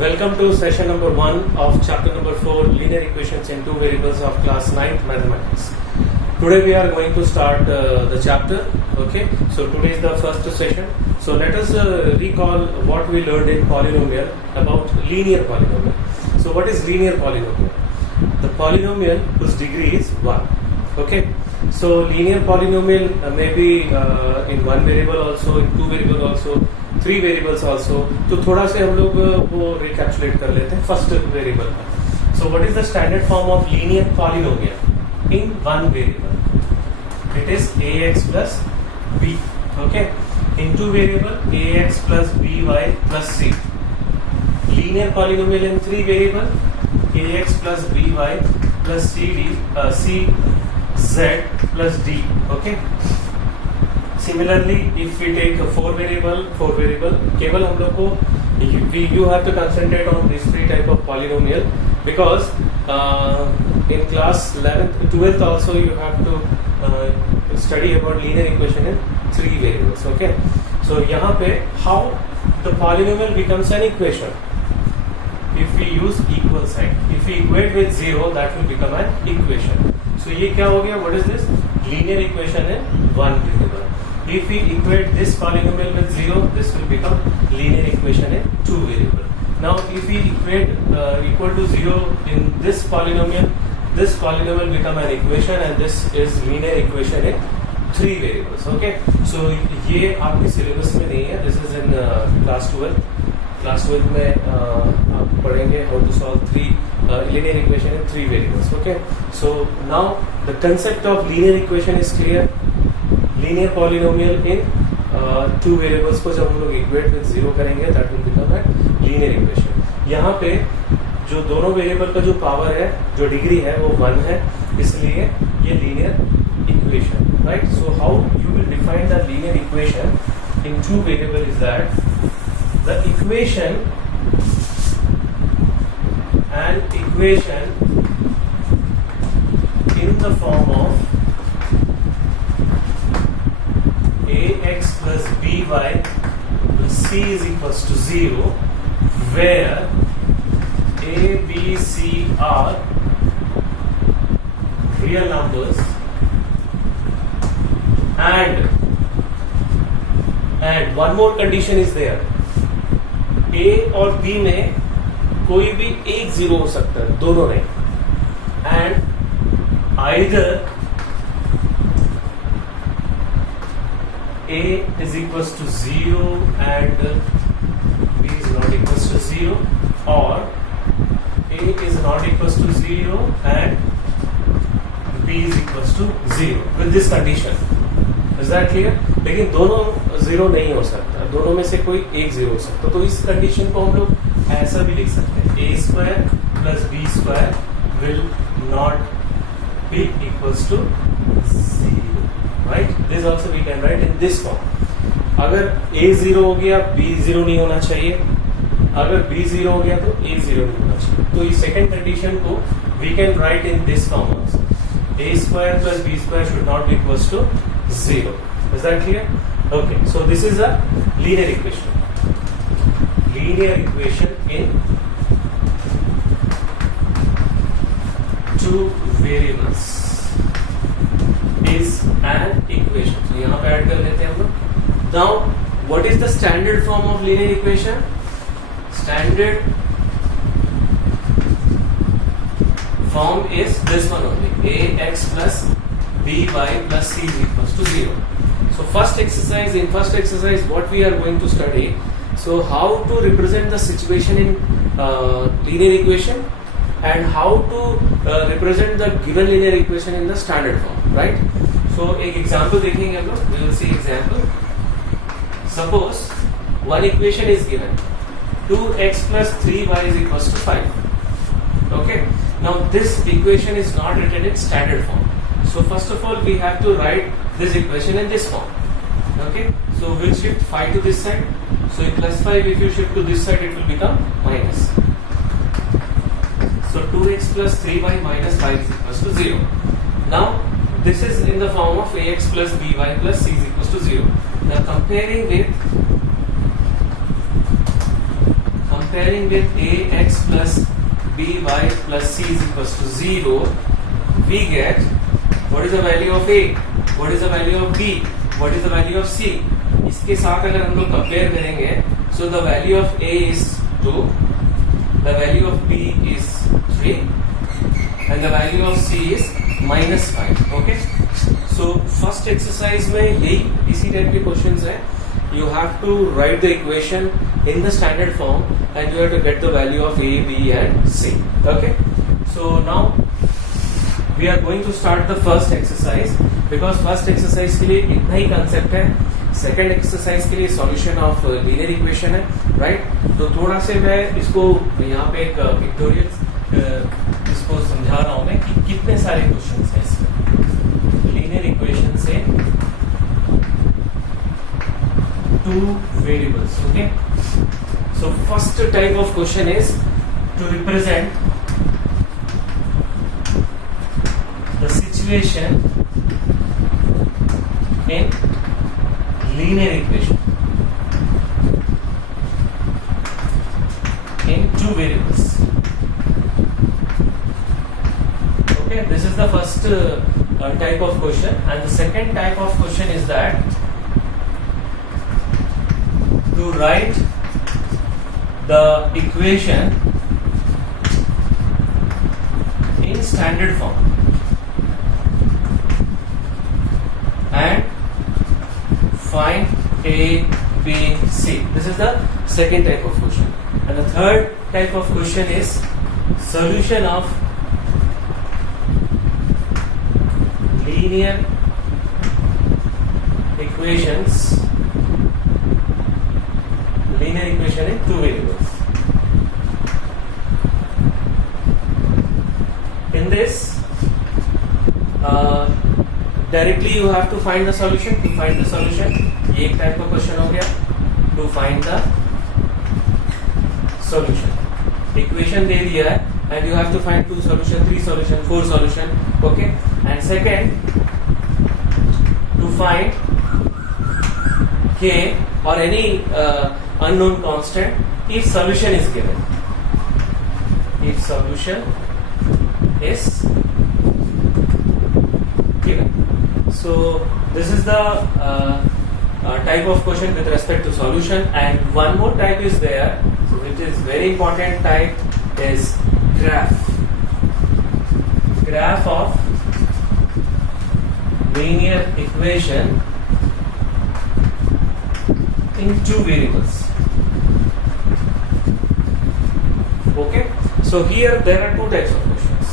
Welcome to session number 1 of chapter number 4 linear equations in two variables of class 9th mathematics. Today we are going to start the chapter. Okay, so today is the first session. So let us recall what we learned in polynomial about linear polynomial. So what is linear polynomial? The polynomial whose degree is 1. Okay, so linear polynomial may be in one variable also, in two variable also, three variables also. तो थोड़ा से हम लोग वो recapitulate कर लेते हैं first variable का. So what is the standard form of linear polynomial in one variable? It is ax plus b. Okay, in two variable ax plus by plus c. Linear polynomial in three variable ax plus by plus cz plus d. Okay, similarly if we take a four variable केवल हम लोग को you have to concentrate on these three type of polynomial because in class 11th 12th also you have to study about linear equation in three variables. Okay, so यहाँ पे how the polynomial becomes an equation if we use equal sign. If we equate with 0 that will become an equation. So ये क्या हो गया? What is this? Linear equation in one variable. If we equate this polynomial with 0, this will become linear equation in two variable. Now, if we equate equal to 0 in this polynomial become an equation, and this is linear equation in three variables. Okay, so ये आपके syllabus में नहीं है. This is in class 12. Class 12 में आप पढ़ेंगे how to solve three linear equation in three variables. Okay, so now the concept of linear equation is clear. Linear polynomial in two variables को जब हम लोग इक्वेट विद 0 करेंगे that will become a linear equation. यहाँ पे जो दोनों variable का जो पावर है, जो डिग्री है वो 1 है, इसलिए ये linear equation. Right, so how you will define the linear equation in two variable is that the equation in the form of ax plus by plus c is equals to 0, where a, b, c are real numbers and one more condition is there. a और b में कोई भी एक 0 हो सकता है, दोनों में, and either a is equals to 0 and b is not equals to 0, or a is not equals to 0 and b is equals to 0 with this condition. Is that clear? लेकिन दोनों 0 नहीं हो सकता, दोनों में से कोई एक 0 हो सकता. तो इस कंडीशन को हम लोग ऐसा भी लिख सकते हैं, a square plus b square will not be equals to 0. Right? This also we can write in this form. अगर a 0 हो गया b 0 नहीं होना चाहिए, अगर b 0 हो गया तो a 0 नहीं होना चाहिए. तो इस second condition को we can write in this form also. a square plus b square should not be equals to 0. Is that clear? Okay, so this is a linear equation. Linear equation in two variables is an equation. So यहाँ पे add कर लेते हैं हम लोग. Now, what is the standard form of linear equation? Standard form is this one only. ax plus by plus c is equals to 0. So first exercise what we are going to study. So how to represent the situation in linear equation and how to represent the given linear equation in the standard form. Right? So एक example देखेंगे हम लोग. We will see example. Suppose one equation is given, 2x plus 3y is equals to 5. Okay. Now this equation is not written in standard form. So first of all we have to write this equation in this form. Okay. So we'll shift 5 to this side. So plus 5 if you shift to this side it will become minus. So 2x plus 3y minus 5 is equals to 0. Now this is in the form of ax plus by plus c is equals to 0. Now comparing with comparing with ax plus by plus c is equals to 0, we get what is the value of a, what is the value of b, what is the value of c. इसके साथ अगर हम लोग compare करेंगे, so the value of a is 2, the value of b is 3 and the value of c is -5. Okay, so first exercise में यही इसी type के क्वेश्चंस हैं. You have to write the equation in the standard form and you have to get the value of a, b and c. Okay, so now we are going to start the first exercise because first exercise के लिए इतना ही concept है. Second exercise के लिए solution of linear equation है, right. तो थोड़ा से मैं इसको यहाँ पे एक पिक्टोरियल इसको समझा रहा हूँ मैं कि कितने सारे क्वेश्चंस हैं इसमें. लीनियर इक्वेशन से 2 variables. Okay, so first type of question is to represent the situation in linear equation in 2 variables. Okay, this is the first type of question, and the second type of question is that to write the equation in standard form and find a, b, c. This is the second type of question. And the third type of question is solution of linear equations. Linear equation in 2 variables. In this, directly you have to find the solution. To find the solution, ये एक type का question हो गया. To find the solution, equation दे दिया है and you have to find 2 solution, 3 solution, 4 solution. Okay, and second to find k or any unknown constant if solution is given. If solution is given. So this is the type of question with respect to solution, and one more type is there, so which is very important type is graph. Graph of linear equation in 2 variables. Okay, so here there are 2 types of questions.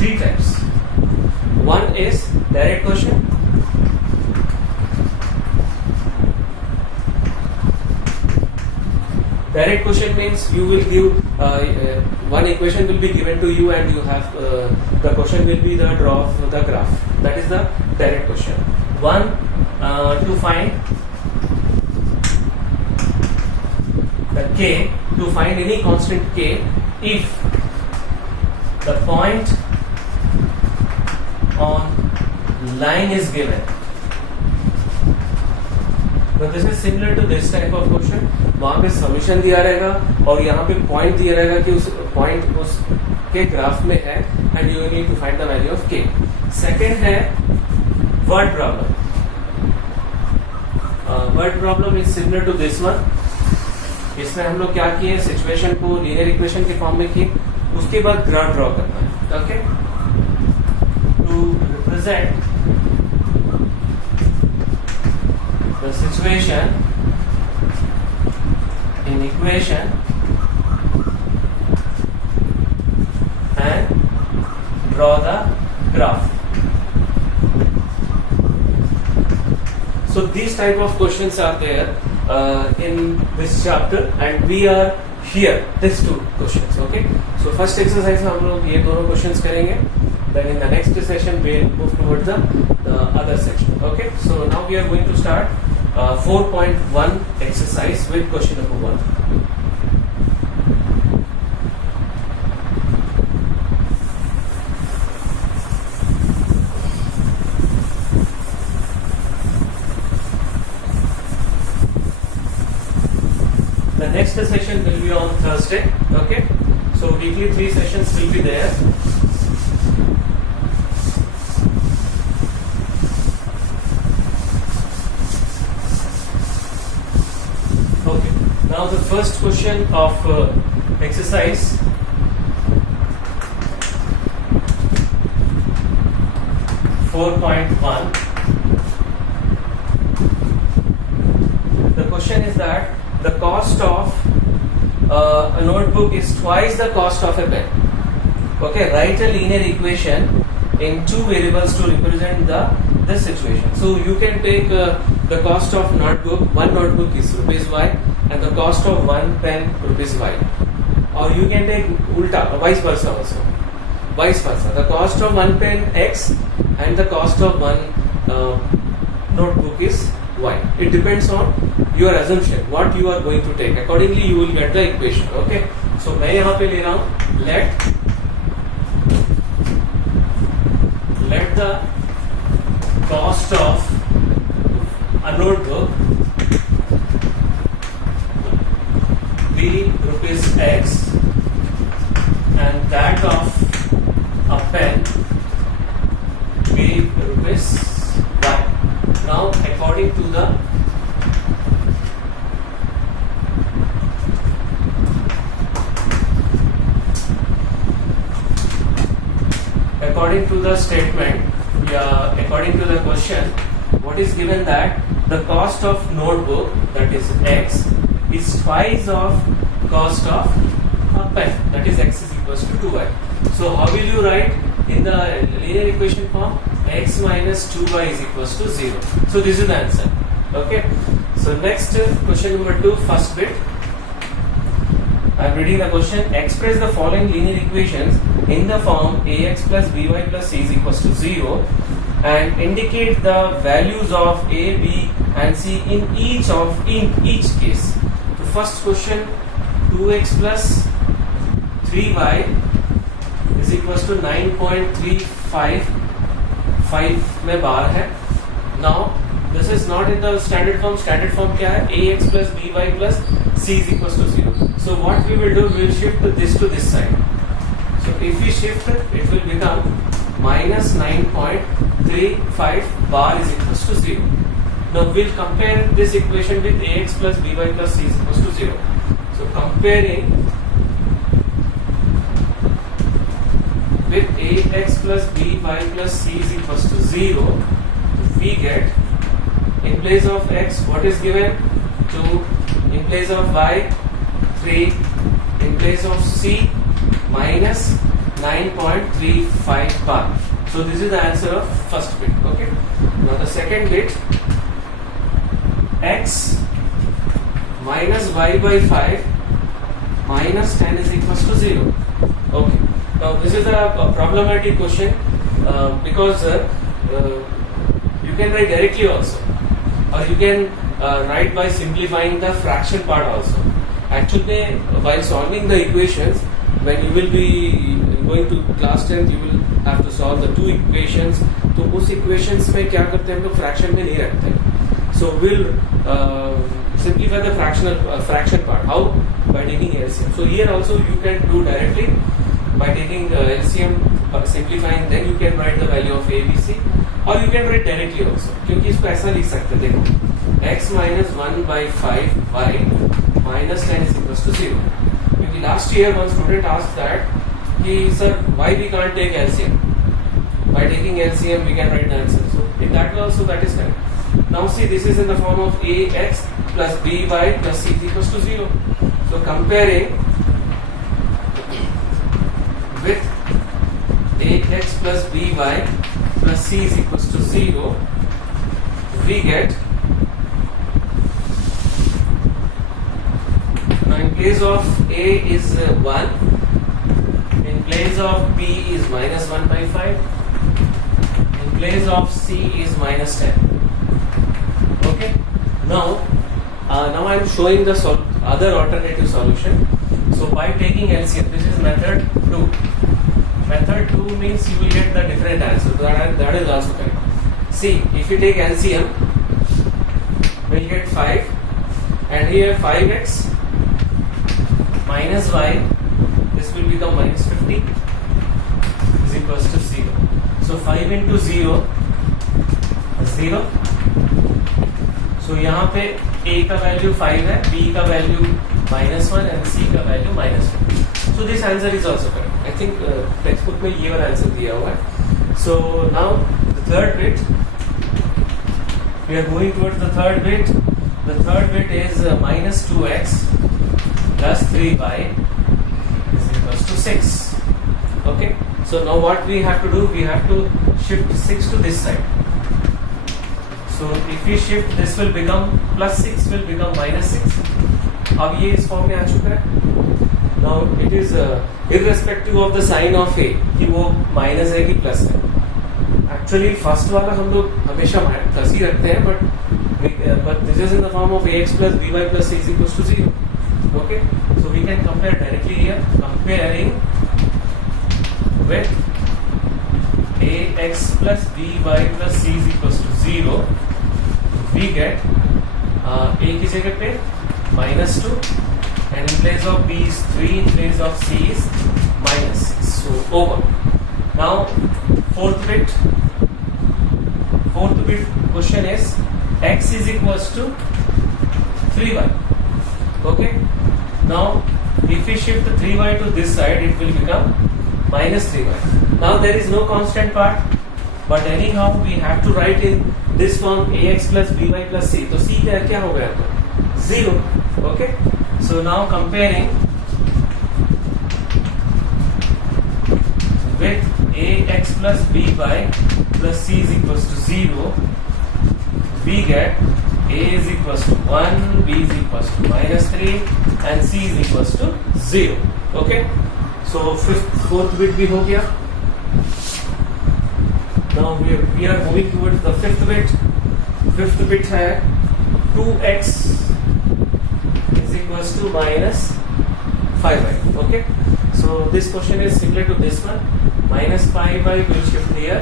Three types. One is direct question. Direct question means you will give one equation will be given to you and you have the question will be the draw of the graph. That is the direct question. One, to find the k, to find any constant k if the point on line is given. So this is similar to this type of question. वहाँ पे solution दिया रहेगा और यहाँ पे point दिया रहेगा कि उस पॉइंट उस के ग्राफ में है and you need to find the value of K. Second है word problem. Word problem is similar to this one. इसमें हम लोग क्या किए, सिचुएशन को लीनियर इक्वेशन के फॉर्म में किए, उसके बाद ग्राफ ड्रॉ करना है. Okay, to represent the situation in equation and draw the graph. So these type of questions are there in this chapter and we are here these 2 questions. Okay, so first exercise में हम लोग ये दोनों questions करेंगे, then in the next session we will move towards the other section. Okay, so now we are going to start 4.1 exercise with question number 1. next session will be on Thursday. Okay, so weekly 3 sessions will be there. Okay, now the first question of exercise. .1. The question is that the cost of a notebook is twice the cost of a pen. Okay, write a linear equation in 2 variables to represent this situation. So you can take the cost of notebook, one notebook is rupees y, and the cost of one pen rupees y. Or you can take ulta, vice versa also. Vice versa, the cost of one pen x and the cost of one notebook is y. It depends on your assumption, what you are going to take. Accordingly, you will get the equation. Okay. So मैं यहाँ पे ले रहा हूँ let the cost of a notebook be rupees x and that of a pen be rupees y. Now according to the statement, according to the question, what is given that the cost of notebook, that is x, is twice of cost of a pen, that is x is equals to 2y. So how will you write in the linear equation form? X minus 2y is equals to 0. So this is the answer. Okay. So next question number 2, first bit. I am reading the question. Express the following linear equations in the form ax plus by plus c is equals to 0 and indicate the values of a, b and c in each case. So first question, 2x plus 3y is equals to 9.355 में बार है. Now this is not in the standard form. Standard form क्या है? ax plus by plus c is equals to 0. So what we will do, we will shift this to this side. So if we shift it will become minus 9.35 bar is equals to 0. Now we will compare this equation with ax plus by plus c is equals to 0. So comparing with ax plus by plus c is equals to 0, we get in place of x what is given? 2, in place of y 3, in place of c minus 9.35 bar. So this is the answer of first bit. Okay. Now the second bit, x minus y by 5 minus 10 is equals to 0. Okay. Now this is a problematic question because you can write directly also, or you can write by simplifying the fraction part also. Actually, while solving the equations, when you will be going to class 10th, you will have to solve the 2 equations. तो उस equations में क्या करते हैं हम लोग fraction में नहीं रखते हैं. So we'll simplify the fraction part. How? By taking LCM. So here also you can do directly by taking LCM, simplifying. Then you can write the value of A, B, C, or you can write directly also. क्योंकि इसको ऐसा लिख सकते हैं. देखो, x minus 1 by 5 y minus 10 is equals to 0. क्योंकि last year one student asked that कि sir why we can't take LCM? By taking LCM we can write the answer. So in that way also that is correct. Now see, this is in the form of ax plus by plus c is equals to 0. So comparing with ax plus by plus c is equals to 0, we get, now in place of a is 1, in place of b is minus 1 by 5, in place of c is minus 10. Okay. Now I am showing the other alternative solution. So by taking LCM, this is method 2. Method 2 means you will get the different answer. That is also correct. See, if you take LCM, we will get 5, and here 5x minus y, this will become minus 50 is equals to 0. So 5 into 0 0. So यहाँ पे a का value 5 है, b का value -1 and c का value -1. So this answer is also correct. I think textbook में ये वाला answer दिया हुआ है. So now the third bit, we are going towards the third bit. The third bit is minus 2x plus 3y is equals to 6. Okay. So now what we have to do, we have to shift 6 to this side. So if we shift, this will become plus 6 will become minus 6. अब ये इस form में आ चुका है. Now it is irrespective of the sign of a कि वो minus है कि प्लस है. Actually फर्स्ट वाला हम लोग हमेशा प्लस ही रखते हैं, but this is in the form of ax plus by plus c is equals to 0. Okay, so we can compare directly here, comparing with ax plus by plus c is equals to 0. We get a की जगह पे -2 and in place of b is 3, in place of c is -6. So over. Now fourth bit question is x is equals to 3y. Okay. Now if we shift the 3y to this side, it will become minus 3y. Now there is no constant part, but anyhow we have to write in this form ax plus by plus c. तो c क्या हो गया तो 0. Okay. So now comparing with ax plus by plus c is equals to 0, we get a is equals to 1, b is equals to -3 and c is equals to 0. Okay. So fourth bit भी हो gया. Now we are moving towards the fifth bit. Fifth bit है 2x is equals to minus 5y. Okay. So this question is similar to this one. Minus 5y will shift here.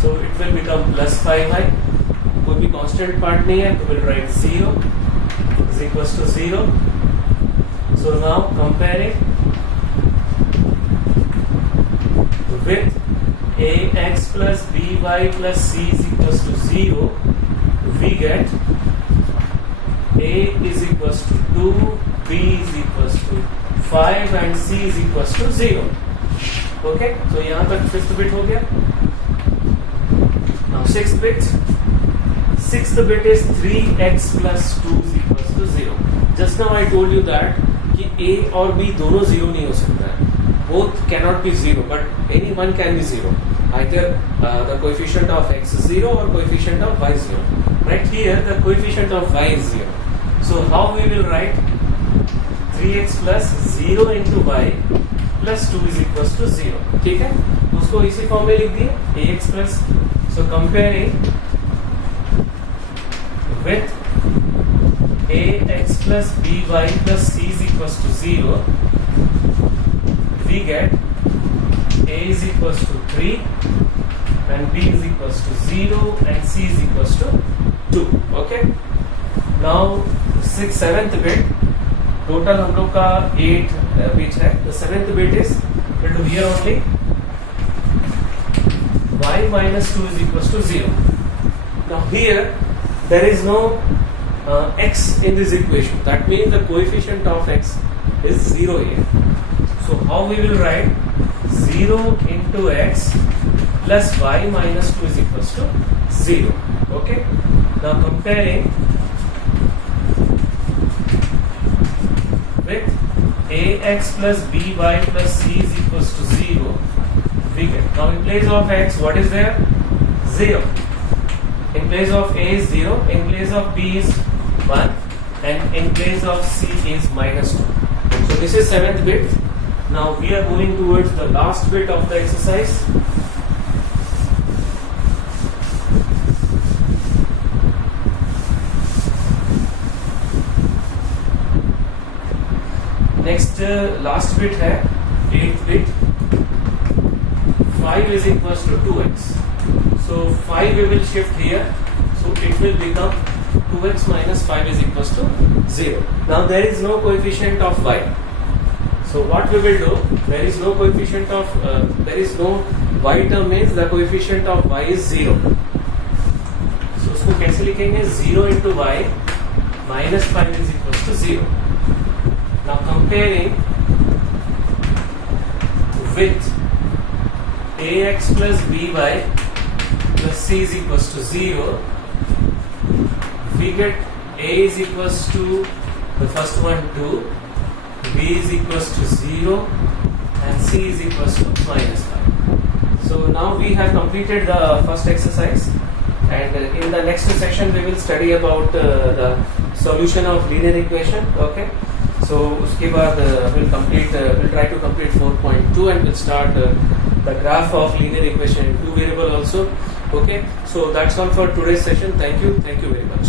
So it will become plus 5y. कोई भी constant part नहीं है, तो we'll write 0 is equals to 0. So now comparing with ax plus by plus c is equals to 0, we get a is equals to 2, b is equals to 5 and c is equals to 0. Okay, so यहाँ तक fifth bit हो गया. Now sixth bit. Sixth bit is 3x plus 2 is equals to 0. Just now I told you that कि a और b दोनों 0 नहीं हो सकता है. Both cannot be 0, but any one can be 0. Either the coefficient of x is 0 or coefficient of y is 0. Right here, the coefficient of y is 0. So how we will write 3x plus 0 into y plus 2 is equals to 0. ठीक है? उसको इसी form में लिख दिए ax plus. So comparing with ax plus by plus c is equals to 0, we get a is equals to 3 and b is equals to 0 and c is equals to 2. Okay. Now seventh bit, total हम लोग का 8 bit है. The seventh bit is written here only. Y minus 2 is equals to 0. Now here there is no x in this equation. That means the coefficient of x is 0 here. So how we will write 0 into x plus y minus 2 is equals to 0. Okay. Now comparing with ax plus by plus c is equals to 0, we get. Now in place of x, what is there? 0. In place of a is 0, in place of b is 1 and in place of c is -2. So this is seventh bit. Now we are moving towards the last bit of the exercise. Next last bit है 8th bit. 5 is equals to 2x. So 5 we will shift here. So it will become 2x minus 5 is equals to 0. Now there is no coefficient of y. So what we will do, there is no coefficient of, there is no y term means the coefficient of y is 0. So उसको कैसे लिखेंगे, 0 into y minus 5 is equals to 0. Now comparing with ax plus by plus c is equals to 0, we get a is equals to the first one 2, b is equals to 0 and c is equals to minus 5. So now we have completed the first exercise, and in the next section we will study about the solution of linear equation. Okay, so uske baad we'll try to complete 4.2 and we'll start the graph of linear equation in two variable also. Okay, so that's all for today's session. Thank you very much.